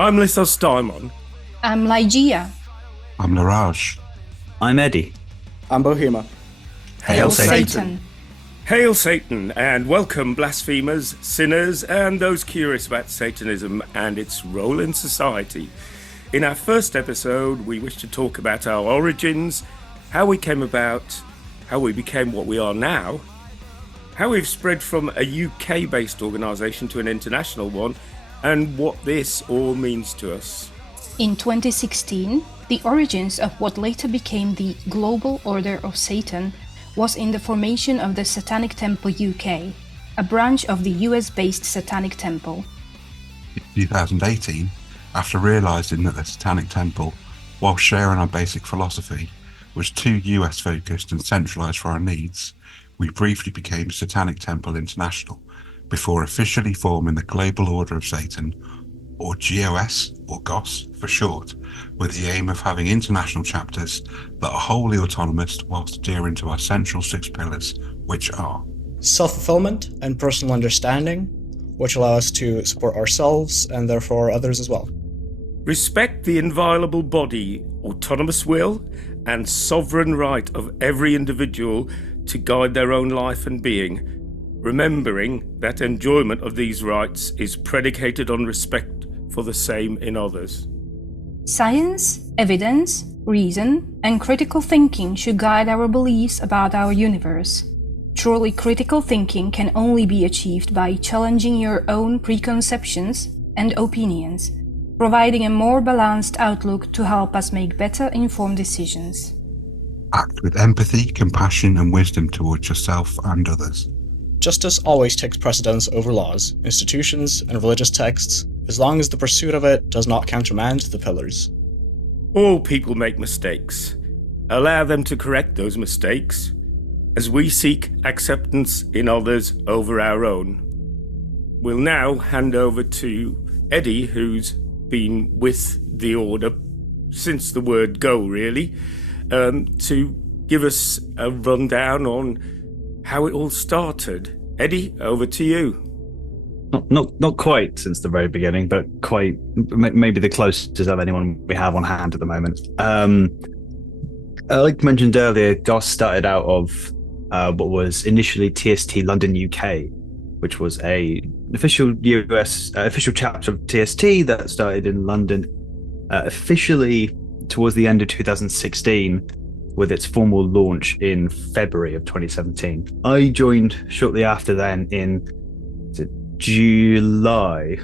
I'm Lithos. I'm Ligeia. I'm Lerage. I'm Eddie. I'm Bohema. Hail Satan! Hail Satan, and welcome blasphemers, sinners, and those curious about Satanism and its role in society. In our first episode, we wish to talk about our origins, how we came about, how we became what we are now, how we've spread from a UK-based organisation to an international one, and what this all means to us. In 2016, the origins of what later became the Global Order of Satan was in the formation of the Satanic Temple UK, a branch of the US-based Satanic Temple. In 2018, after realising that the Satanic Temple, while sharing our basic philosophy, was too US-focused and centralised for our needs, we briefly became Satanic Temple International, before officially forming the Global Order of Satan, or GOS, or GOS for short, with the aim of having international chapters that are wholly autonomous whilst adhering to our central 6 pillars, which are self-fulfillment and personal understanding, which allow us to support ourselves and therefore others as well. Respect the inviolable body, autonomous will, and sovereign right of every individual to guide their own life and being, remembering that enjoyment of these rights is predicated on respect for the same in others. Science, evidence, reason, and critical thinking should guide our beliefs about our universe. Truly critical thinking can only be achieved by challenging your own preconceptions and opinions, providing a more balanced outlook to help us make better informed decisions. act with empathy, compassion and wisdom towards yourself and others. Justice always takes precedence over laws, institutions, and religious texts, as long as the pursuit of it does not countermand the pillars. All people make mistakes. Allow them to correct those mistakes, as we seek acceptance in others over our own. We'll now hand over to Eddie, who's been with the Order since the word go, really, to give us a rundown on how it all started. Eddie, over to you. Not quite since the very beginning, but quite maybe the closest of anyone we have on hand at the moment. Like mentioned earlier, GOS started out of what was initially TST London UK, which was a official US official chapter of TST that started in London officially towards the end of 2016, with its formal launch in February of 2017. I joined shortly after then in July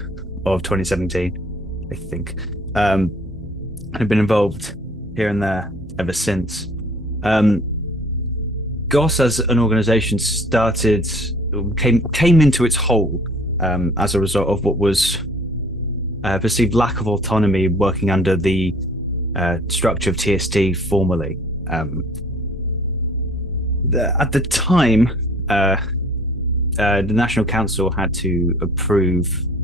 of 2017, I think. I've been involved here and there ever since. GOS as an organisation came into its whole as a result of what was perceived lack of autonomy working under the structure of TST formally. At the time, the National Council and the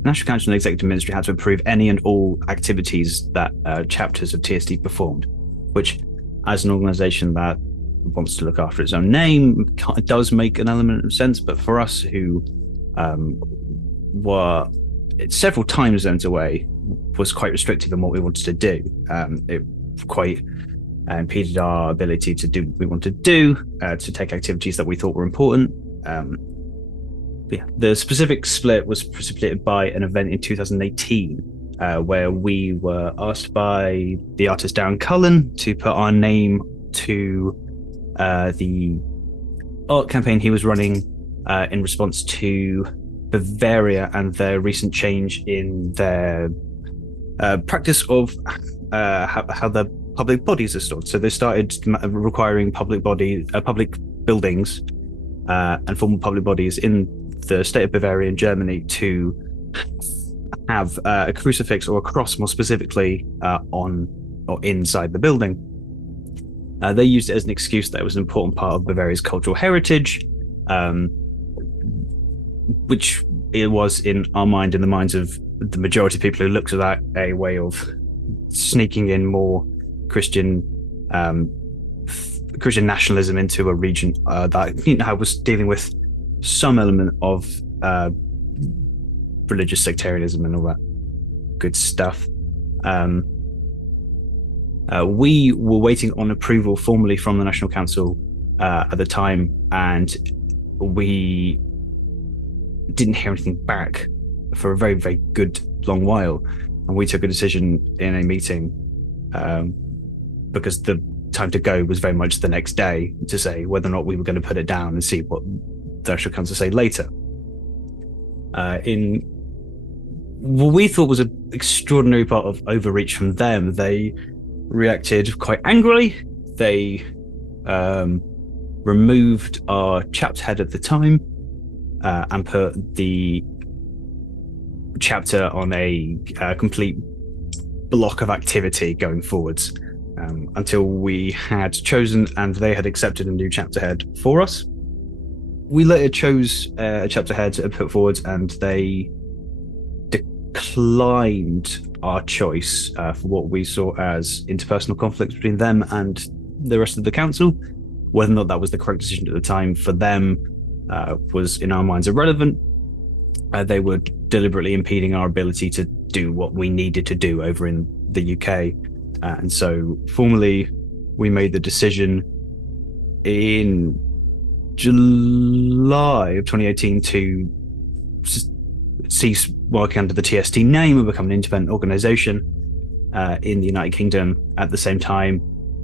Executive Ministry had to approve any and all activities that chapters of TST performed, which, as an organisation that wants to look after its own name, does make an element of sense. But for us, who were several time zones away, was quite restrictive in what we wanted to do. It quite impeded our ability to do what we wanted to do, to take activities that we thought were important. The specific split was precipitated by an event in 2018 where we were asked by the artist Darren Cullen to put our name to the art campaign he was running in response to Bavaria and their recent change in their practice of how the public bodies are stored. So they started requiring public buildings and formal public bodies in the state of Bavaria in Germany to have a crucifix or a cross, more specifically, on or inside the building. They used it as an excuse that it was an important part of Bavaria's cultural heritage, which it was in our mind, in the minds of the majority of people who looked at that, a way of sneaking in more Christian nationalism into a region that was dealing with some element of religious sectarianism and all that good stuff. We were waiting on approval formally from the National Council at the time, and we didn't hear anything back for a very, very good long while. And we took a decision in a meeting because the time to go was very much the next day to say whether or not we were going to put it down and see what the National Council say later. In what we thought was an extraordinary part of overreach from them, they reacted quite angrily. They removed our chapter head at the time and put the chapter on a complete block of activity going forwards until we had chosen and they had accepted a new chapter head for us. We later chose a chapter head to put forwards, and they declined our choice for what we saw as interpersonal conflicts between them and the rest of the council. Whether or not that was the correct decision at the time for them was, in our minds, irrelevant. They were deliberately impeding our ability to do what we needed to do over in the UK. And so, formally, we made the decision in July of 2018 to cease working under the TST name and become an independent organisation in the United Kingdom. At the same time,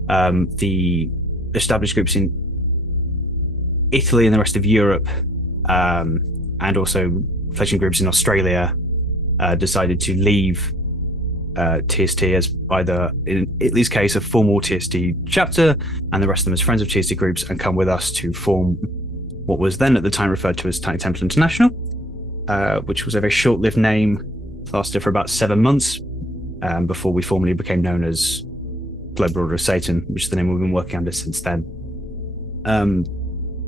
the established groups in Italy and the rest of Europe, and also fledgling groups in Australia, decided to leave TST as either, in Italy's case, a formal TST chapter, and the rest of them as friends of TST groups, and come with us to form what was then at the time referred to as Satanic Temple International, which was a very short-lived name, lasted for about 7 months before we formally became known as Global Order of Satan, which is the name we've been working under since then.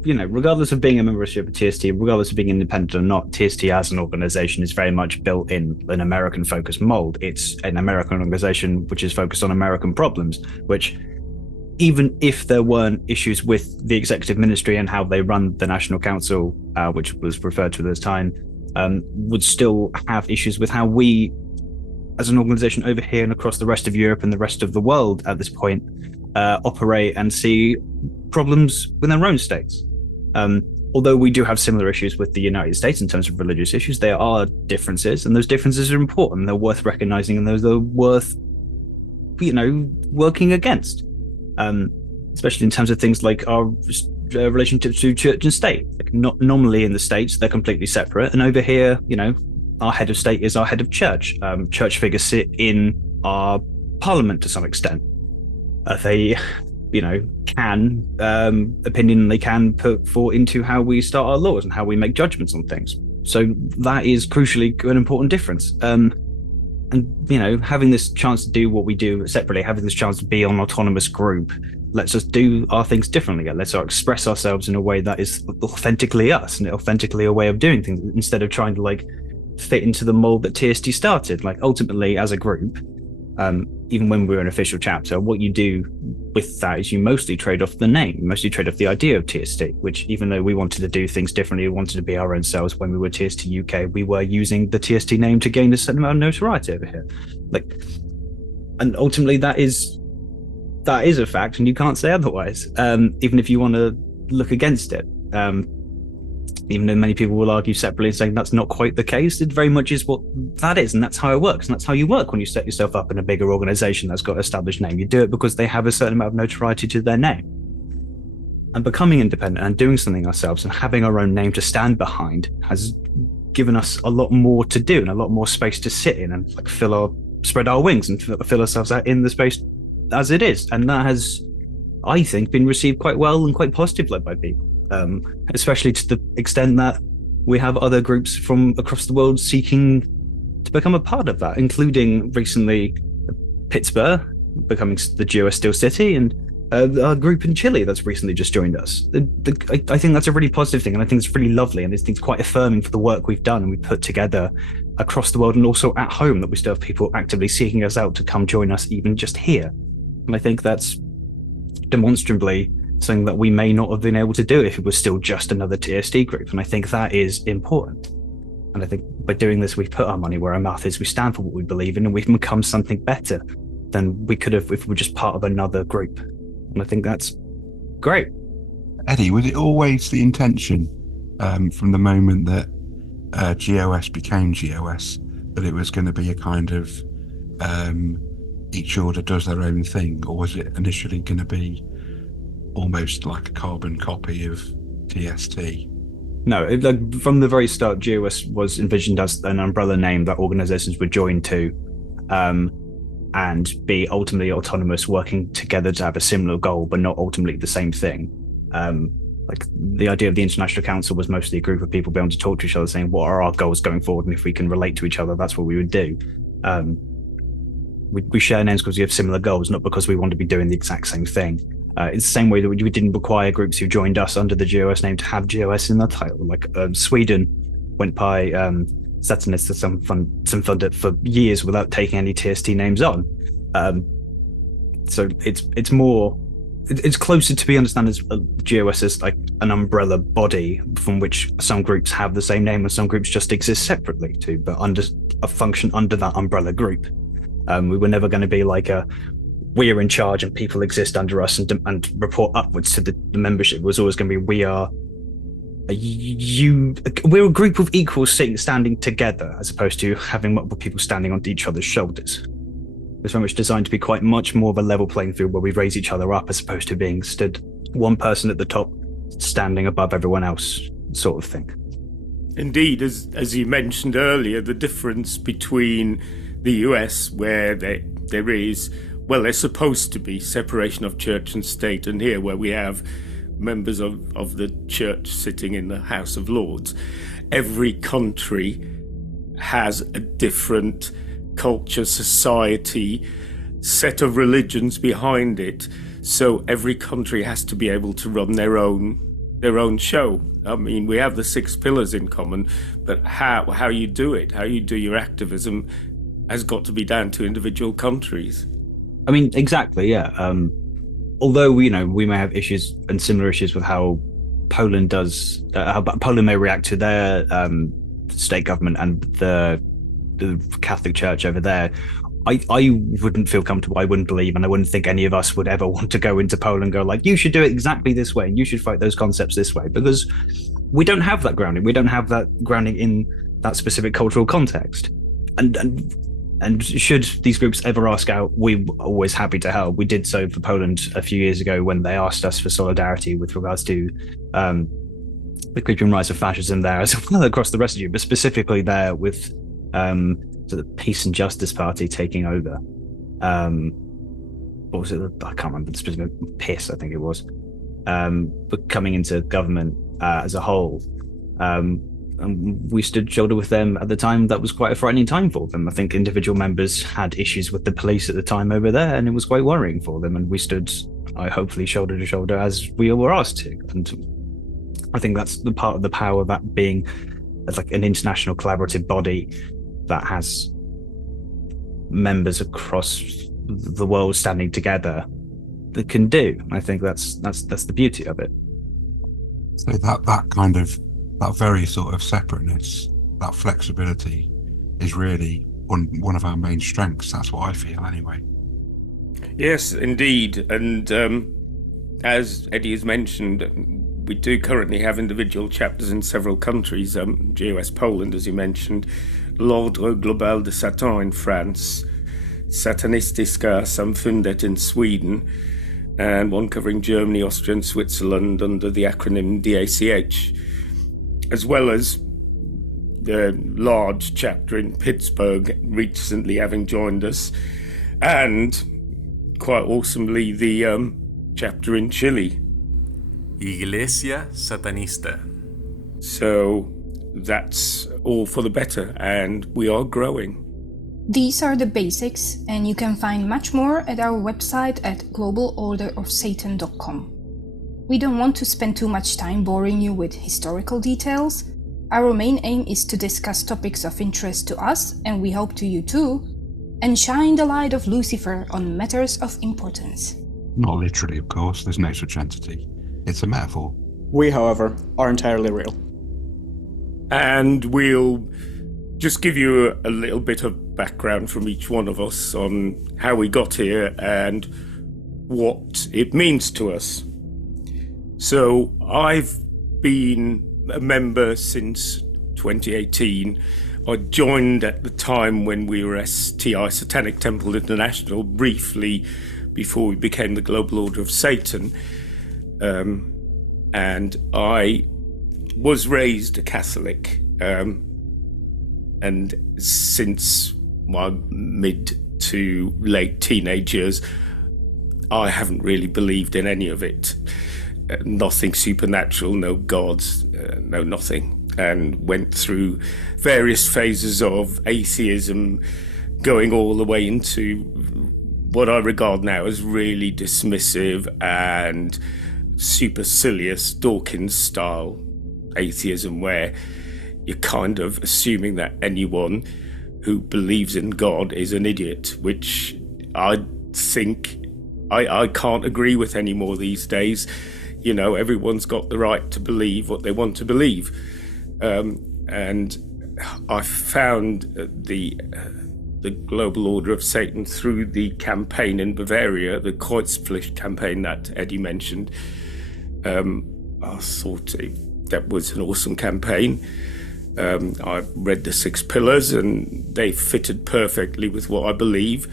Regardless of being a membership of TST, regardless of being independent or not, TST as an organization is very much built in an American-focused mold. It's an American organization which is focused on American problems, which, even if there weren't issues with the executive ministry and how they run the National Council, which was referred to at this time, would still have issues with how we, as an organization over here and across the rest of Europe and the rest of the world at this point, operate and see problems within their own states. Although we do have similar issues with the United States in terms of religious issues, there are differences, and those differences are important. They're worth recognizing, and those are worth, working against. Especially in terms of things like our relationship to church and state. Like, not normally in the States, they're completely separate, and over here, our head of state is our head of church. Church figures sit in our parliament to some extent. They can opinion they can put forth into how we start our laws and how we make judgments on things. So that is crucially an important difference. And having this chance to do what we do separately, having this chance to be an autonomous group, lets us do our things differently. It lets us express ourselves in a way that is authentically us and authentically a way of doing things, instead of trying to fit into the mold that TST started. Ultimately, as a group, even when we're an official chapter, what you do with that is you mostly trade off the name, you mostly trade off the idea of TST, which, even though we wanted to do things differently, we wanted to be our own selves when we were TST UK, we were using the TST name to gain a certain amount of notoriety over here. And ultimately that is a fact, and you can't say otherwise, even if you want to look against it. Even though many people will argue separately and saying that's not quite the case, it very much is what that is, and that's how it works, and that's how you work when you set yourself up in a bigger organization that's got an established name. You do it because they have a certain amount of notoriety to their name. And becoming independent and doing something ourselves and having our own name to stand behind has given us a lot more to do and a lot more space to sit in and spread our wings and fill ourselves out in the space as it is. And that has, I think, been received quite well and quite positively by people. Especially to the extent that we have other groups from across the world seeking to become a part of that, including recently Pittsburgh becoming the GOS Steel City, and a group in Chile that's recently just joined us. I think that's a really positive thing, and I think it's really lovely, and I think it's quite affirming for the work we've done and we've put together across the world, and also at home, that we still have people actively seeking us out to come join us, even just here. And I think that's demonstrably something that we may not have been able to do if it was still just another TST group, and I think that is important. And I think by doing this, we put our money where our mouth is. We stand for what we believe in, and we've become something better than we could have if we were just part of another group. And I think that's great. Eddie, was it always the intention from the moment that GOS became GOS that it was going to be a kind of each order does their own thing, or was it initially going to be almost like a carbon copy of TST? No, from the very start, GOS was envisioned as an umbrella name that organizations would join to and be ultimately autonomous, working together to have a similar goal, but not ultimately the same thing. Like the idea of the International Council was mostly a group of people being able to talk to each other, saying, what are our goals going forward? And if we can relate to each other, that's what we would do. We share names because we have similar goals, not because we want to be doing the exact same thing. It's the same way that we didn't require groups who joined us under the GOS name to have GOS in their title. Like Sweden went by Satanism some fund for years without taking any TST names on. So it's more, it's closer to be understood as GOS as like an umbrella body from which some groups have the same name and some groups just exist separately too, but under a function under that umbrella group. We were never going to be like we're in charge and people exist under us and report upwards to the membership. It was always going to be we're a group of equals standing together, as opposed to having multiple people standing on each other's shoulders. It's very much designed to be quite much more of a level playing field where we raise each other up, as opposed to being stood one person at the top standing above everyone else, sort of thing. Indeed, as you mentioned earlier, the difference between the US, where there is, well, there's supposed to be separation of church and state, and here where we have members of the church sitting in the House of Lords, every country has a different culture, society, set of religions behind it. So every country has to be able to run their own show. I mean, we have the 6 pillars in common, but how you do it, how you do your activism, has got to be down to individual countries. I mean, exactly, yeah. Although we may have issues and similar issues with how Poland does, how Poland may react to their state government and the Catholic Church over there. I wouldn't feel comfortable. I wouldn't believe, and I wouldn't think any of us would ever want to go into Poland and go like, you should do it exactly this way, and you should fight those concepts this way, because we don't have that grounding. We don't have that grounding in that specific cultural context. And should these groups ever ask out, we're always happy to help. We did so for Poland a few years ago when they asked us for solidarity with regards to the creeping rise of fascism there, as well across the rest of Europe, but specifically there with the Peace and Justice Party taking over. What was it? I can't remember the specific. PIS, I think it was. But coming into government as a whole. And we stood shoulder with them at the time. That was quite a frightening time for them. I think individual members had issues with the police at the time over there, and it was quite worrying for them. And we stood, hopefully, shoulder to shoulder as we were asked to. And I think that's the part of the power of that being like an international collaborative body that has members across the world standing together that can do. I think that's the beauty of it. So that kind of, that very sort of separateness, that flexibility is really one of our main strengths. That's what I feel anyway. Yes, indeed. And as Eddie has mentioned, we do currently have individual chapters in several countries. GOS Poland, as you mentioned, l'Ordre Global de Satan in France, Satanistiska Samfundet in Sweden, and one covering Germany, Austria and Switzerland under the acronym DACH, as well as the large chapter in Pittsburgh recently having joined us, and quite awesomely the chapter in Chile. Iglesia Satanista. So that's all for the better, and we are growing. These are the basics, and you can find much more at our website at globalorderofsatan.com. We don't want to spend too much time boring you with historical details. Our main aim is to discuss topics of interest to us, and we hope to you too, and shine the light of Lucifer on matters of importance. Not literally, of course, there's no such entity. It's a metaphor. We, however, are entirely real. and we'll just give you a little bit of background from each one of us on how we got here and what it means to us. So I've been a member since 2018. I joined at the time when we were STI, Satanic Temple International, briefly before we became the Global Order of Satan. And I was raised a Catholic. And since my mid to late teenage years, I haven't really believed in any of it. Nothing supernatural, no gods, no nothing. And went through various phases of atheism, going all the way into what I regard now as really dismissive and supercilious Dawkins-style atheism, where you're kind of assuming that anyone who believes in God is an idiot, which I think I can't agree with anymore these days. You know, everyone's got the right to believe what they want to believe. And I found the Global Order of Satan through the campaign in Bavaria, the Kreuzpflicht campaign that Eddie mentioned. I thought that was an awesome campaign. I read the 6 pillars and they fitted perfectly with what I believe.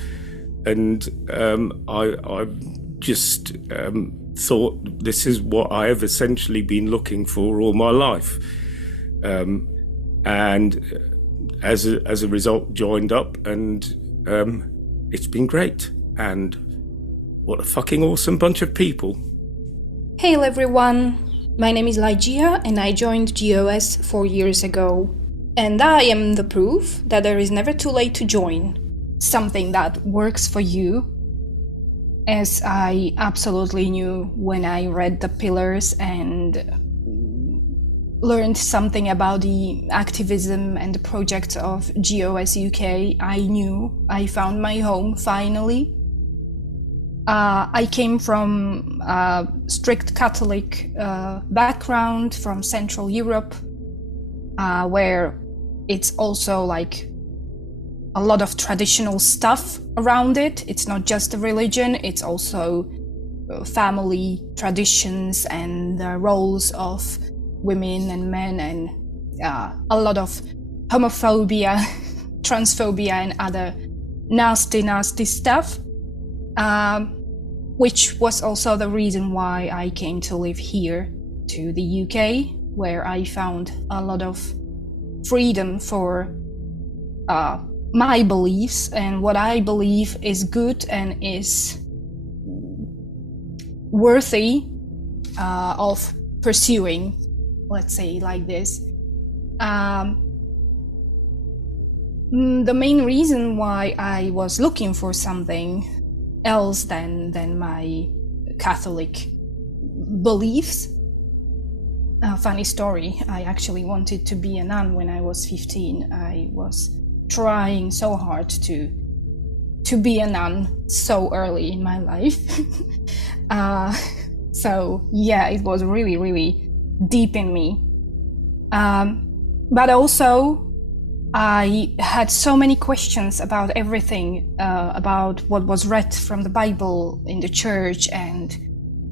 And I just thought this is what I have essentially been looking for all my life. And as a result, joined up, and it's been great. And what a fucking awesome bunch of people. Hey everyone, my name is Ligeia and I joined GOS 4 years ago. And I am the proof that there is never too late to join something that works for you, as I absolutely knew when I read the pillars and learned something about the activism and the projects of GOS UK. I knew I found my home finally. I came from a strict Catholic background from Central Europe, where it's also like a lot of traditional stuff around it. It's not just a religion, it's also family traditions and the roles of women and men, and a lot of homophobia, transphobia and other nasty stuff, which was also the reason why I came to live here to the UK, where I found a lot of freedom for my beliefs and what I believe is good and is worthy of pursuing, let's say like this. The main reason why I was looking for something else than my Catholic beliefs. Funny story, I actually wanted to be a nun when I was 15. I was trying so hard to be a nun so early in my life. So yeah, it was really deep in me. But also I had so many questions about everything, about what was read from the Bible in the church and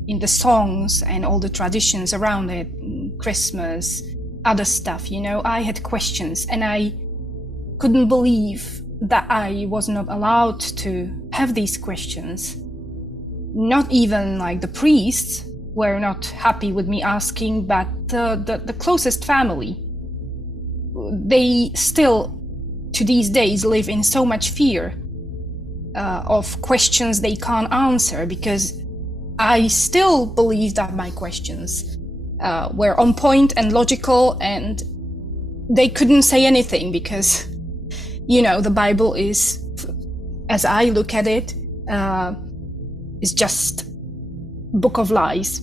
in the songs and all the traditions around it, Christmas, other stuff, you know. I had questions and I couldn't believe that I was not allowed to have these questions. Not even like the priests were not happy with me asking, but the closest family, they still to these days live in so much fear of questions they can't answer, because I still believe that my questions were on point and logical, and they couldn't say anything because, you know, the Bible is, as I look at it, is just book of lies.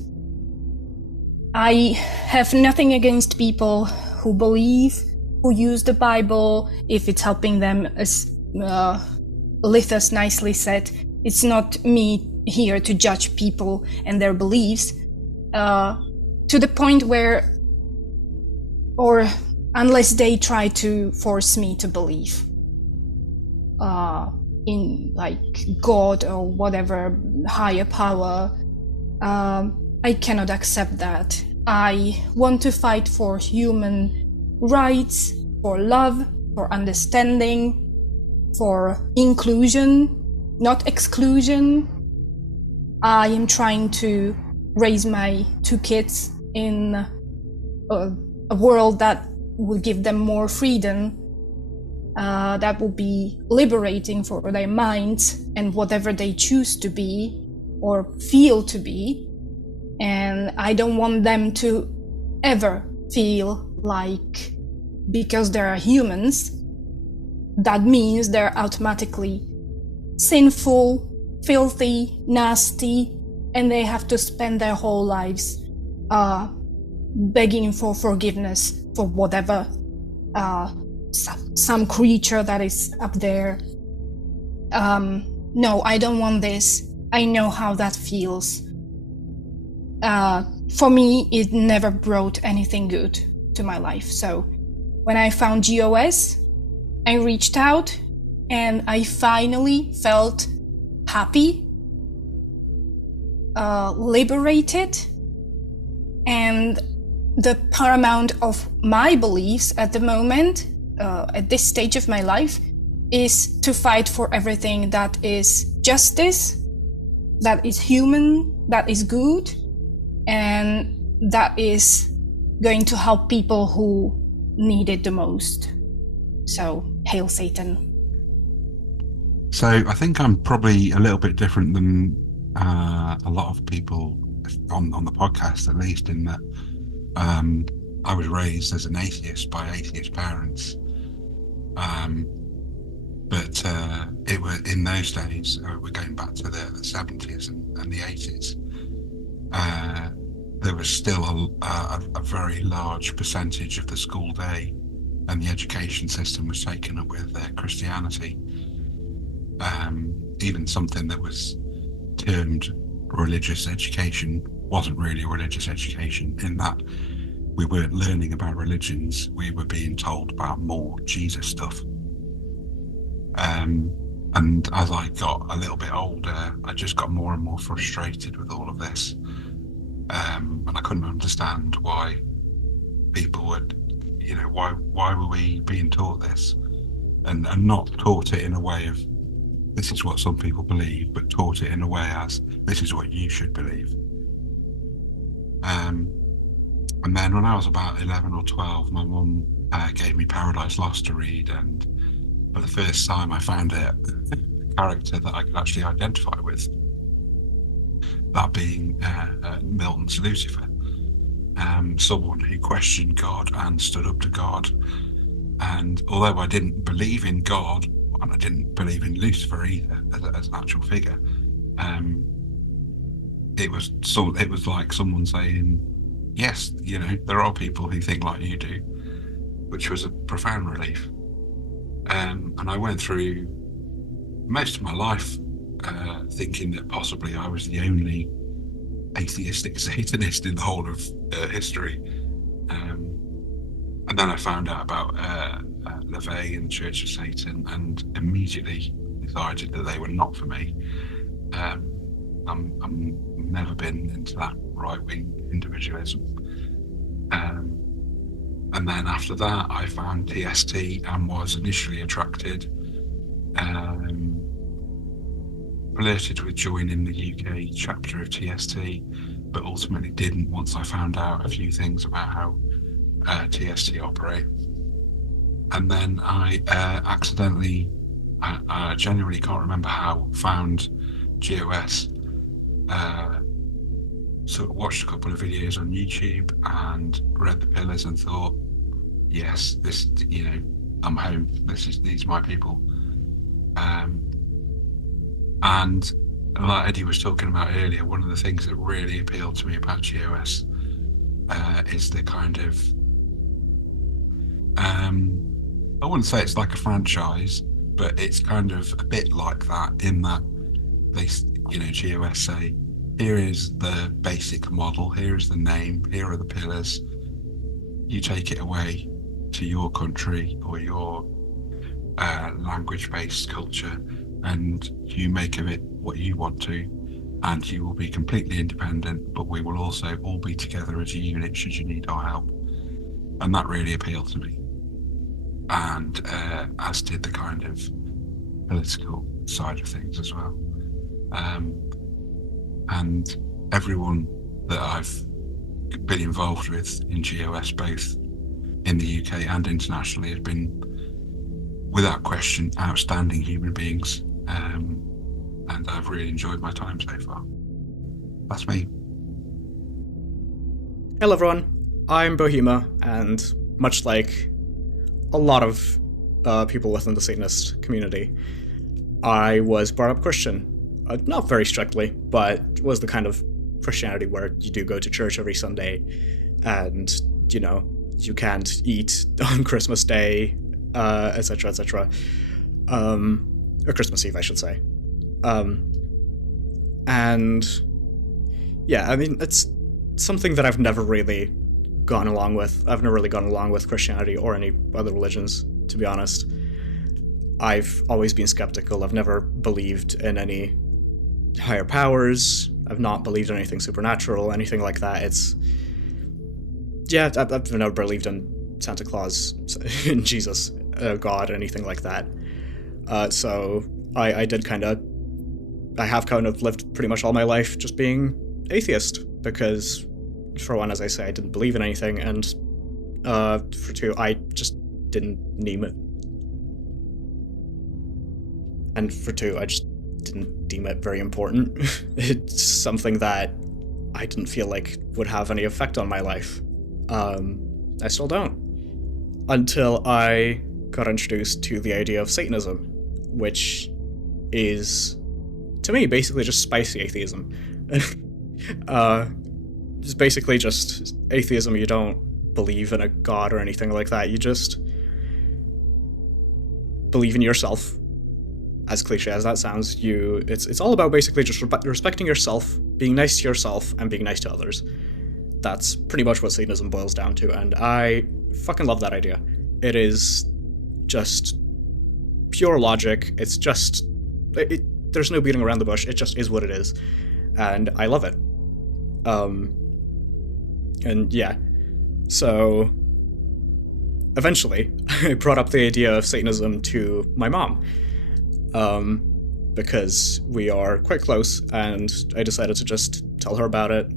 I have nothing against people who believe, who use the Bible, if it's helping them. As Lithos nicely said, it's not me here to judge people and their beliefs, to the point where, or unless they try to force me to believe in like God or whatever higher power. I cannot accept that. I want to fight for human rights, for love, for understanding, for inclusion, not exclusion. I am trying to raise my 2 kids in a world that will give them more freedom, that will be liberating for their minds and whatever they choose to be or feel to be. And I don't want them to ever feel like because they are humans, that means they're automatically sinful, filthy, nasty, and they have to spend their whole lives begging for forgiveness for whatever some creature that is up there. No, I don't want this. I know how that feels. For me, it never brought anything good to my life. So when I found GOS, I reached out and I finally felt happy, liberated, and the paramount of my beliefs at the moment, at this stage of my life, is to fight for everything that is justice, that is human, that is good, and that is going to help people who need it the most. So, hail Satan. So I think I'm probably a little bit different than a lot of people on the podcast, at least, in that I was raised as an atheist by atheist parents. But it was in those days, we're going back to the 70s and the 80s, there was still a very large percentage of the school day and the education system was taken up with Christianity. Even something that was termed religious education wasn't really religious education, in that we weren't learning about religions, we were being told about more Jesus stuff. And as I got a little bit older, I just got more and more frustrated with all of this. And I couldn't understand why people would, why were we being taught this? And not taught it in a way of, this is what some people believe, but taught it in a way as, this is what you should believe. And then when I was about 11 or 12, my mum gave me Paradise Lost to read, and for the first time I found a character that I could actually identify with, that being Milton's Lucifer, someone who questioned God and stood up to God. And although I didn't believe in God, and I didn't believe in Lucifer either as an actual figure, it was like someone saying, yes, there are people who think like you do, which was a profound relief. And I went through most of my life thinking that possibly I was the only atheistic Satanist in the whole of history. And then I found out about Ligea and the Church of Satan, and immediately decided that they were not for me. I'm never been into that right-wing individualism. And then after that, I found TST and was initially attracted, flirted with joining the UK chapter of TST, but ultimately didn't once I found out a few things about how TST operate. And then I accidentally, I genuinely can't remember how, found GOS. Sort of watched a couple of videos on YouTube and read the pillars and thought, yes, this, I'm home. These are my people. And like Eddie was talking about earlier, one of the things that really appealed to me about GOS is the kind of, I wouldn't say it's like a franchise, but it's kind of a bit like that, in that they, GOS say, here is the basic model, here is the name, here are the pillars, you take it away, to your country or your language-based culture, and you make of it what you want to, and you will be completely independent, but we will also all be together as a unit should you need our help. And that really appealed to me, and as did the kind of political side of things as well. And everyone that I've been involved with in GOS, both in the UK and internationally, has been, without question, outstanding human beings. And I've really enjoyed my time so far. That's me. Hello everyone, I'm Bohema, and much like a lot of people within the Satanist community, I was brought up Christian. Not very strictly, but was the kind of Christianity where you do go to church every Sunday, and, you know, you can't eat on Christmas Day, etc., etc. Or Christmas Eve, I should say. And yeah, I mean, it's something that I've never really gone along with. I've never really gone along with Christianity or any other religions, to be honest. I've always been skeptical. I've never believed in any higher powers. I've not believed in anything supernatural, anything like that. I've never believed in Santa Claus, in Jesus, God, anything like that. So I have kind of lived pretty much all my life just being atheist, because for one, as I say, I didn't believe in anything, and for two, I just didn't deem it. And for two, I just didn't deem it very important. It's something that I didn't feel like would have any effect on my life. I still don't. Until I got introduced to the idea of Satanism, which is, to me, basically just spicy atheism. It's basically just atheism. You don't believe in a god or anything like that. You just believe in yourself. As cliche as that sounds, it's all about basically just respecting yourself, being nice to yourself, and being nice to others. That's pretty much what Satanism boils down to, and I fucking love that idea. It is just pure logic. It's just... there's no beating around the bush. It just is what it is. And I love it. And yeah. So, eventually, I brought up the idea of Satanism to my mom. Because we are quite close, and I decided to just tell her about it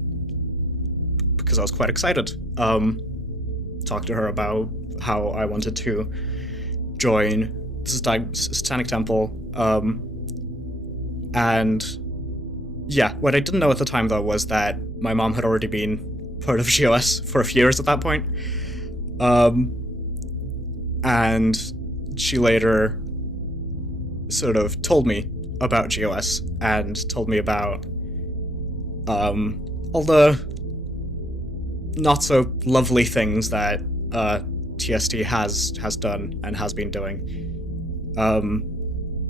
because I was quite excited. Talk to her about how I wanted to join the Satanic Temple. And yeah, what I didn't know at the time, though, was that my mom had already been part of GOS for a few years at that point. And she later sort of told me about GOS and told me about all the not so lovely things that TST has done and has been doing,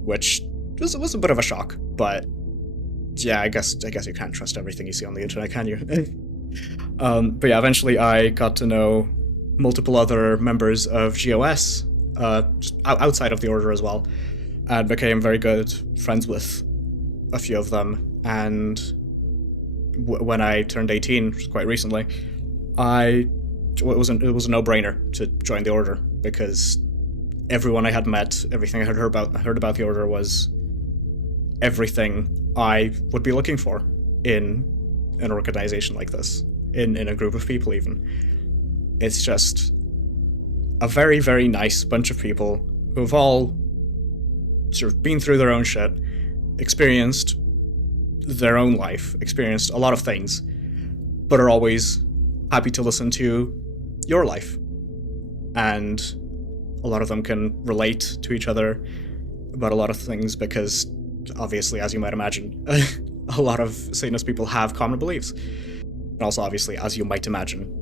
which was a bit of a shock. But yeah, I guess you can't trust everything you see on the internet, can you? But yeah, eventually I got to know multiple other members of GOS, just outside of the order as well, and became very good friends with a few of them. And when I turned 18, which was quite recently, it was a no-brainer to join the order, because everyone I had met, everything I had heard about the order was everything I would be looking for in an organization like this, in a group of people even. It's just a very, very nice bunch of people who've all sort of been through their own shit, experienced their own life, experienced a lot of things, but are always happy to listen to your life. And a lot of them can relate to each other about a lot of things because, obviously, as you might imagine, a lot of Satanist people have common beliefs. And also, obviously, as you might imagine,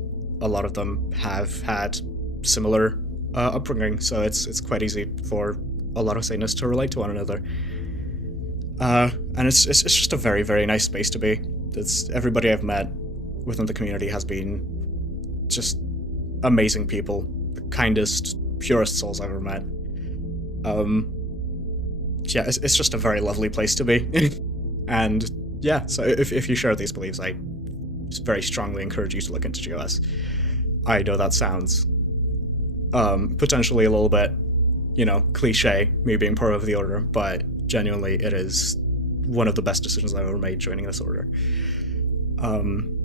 a lot of them have had similar upbringing, so it's quite easy for a lot of Satanists to relate to one another. And it's just a very, very nice space to be. Everybody I've met within the community has been just amazing people the kindest, purest souls I've ever met. Yeah, it's just a very lovely place to be. And yeah, so if you share these beliefs, I just very strongly encourage you to look into GOS. I know that sounds potentially a little bit, cliche, me being part of the order, but genuinely it is one of the best decisions I've ever made joining this order. One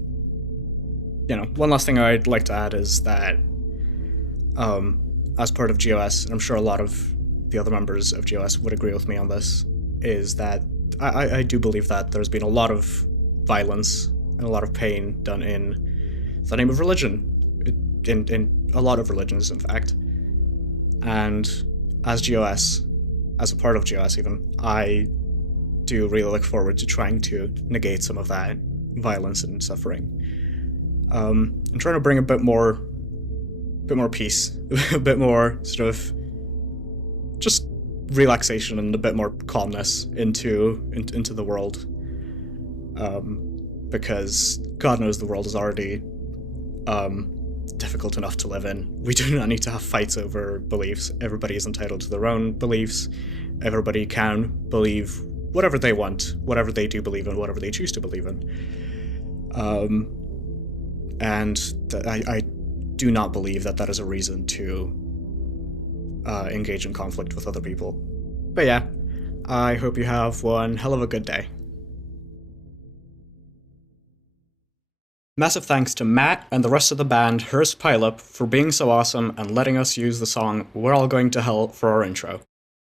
last thing I'd like to add is that as part of GOS, and I'm sure a lot of the other members of GOS would agree with me on this, is that I do believe that there's been a lot of violence and a lot of pain done in the name of religion, in a lot of religions, in fact. And as GOS, as a part of GOS even, I do really look forward to trying to negate some of that violence and suffering. I'm trying to bring a bit more peace, a bit more sort of just relaxation and a bit more calmness into the world, because God knows the world is already difficult enough to live in. We do not need to have fights over beliefs. Everybody is entitled to their own beliefs. Everybody can believe whatever they want, whatever they do believe in, whatever they choose to believe in. And I do not believe that is a reason to engage in conflict with other people. But yeah, I hope you have one hell of a good day. Massive thanks to Matt and the rest of the band Hearst Pileup for being so awesome and letting us use the song We're All Going to Hell for our intro.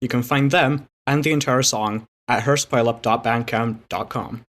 You can find them and the entire song at hearstpileup.bandcamp.com.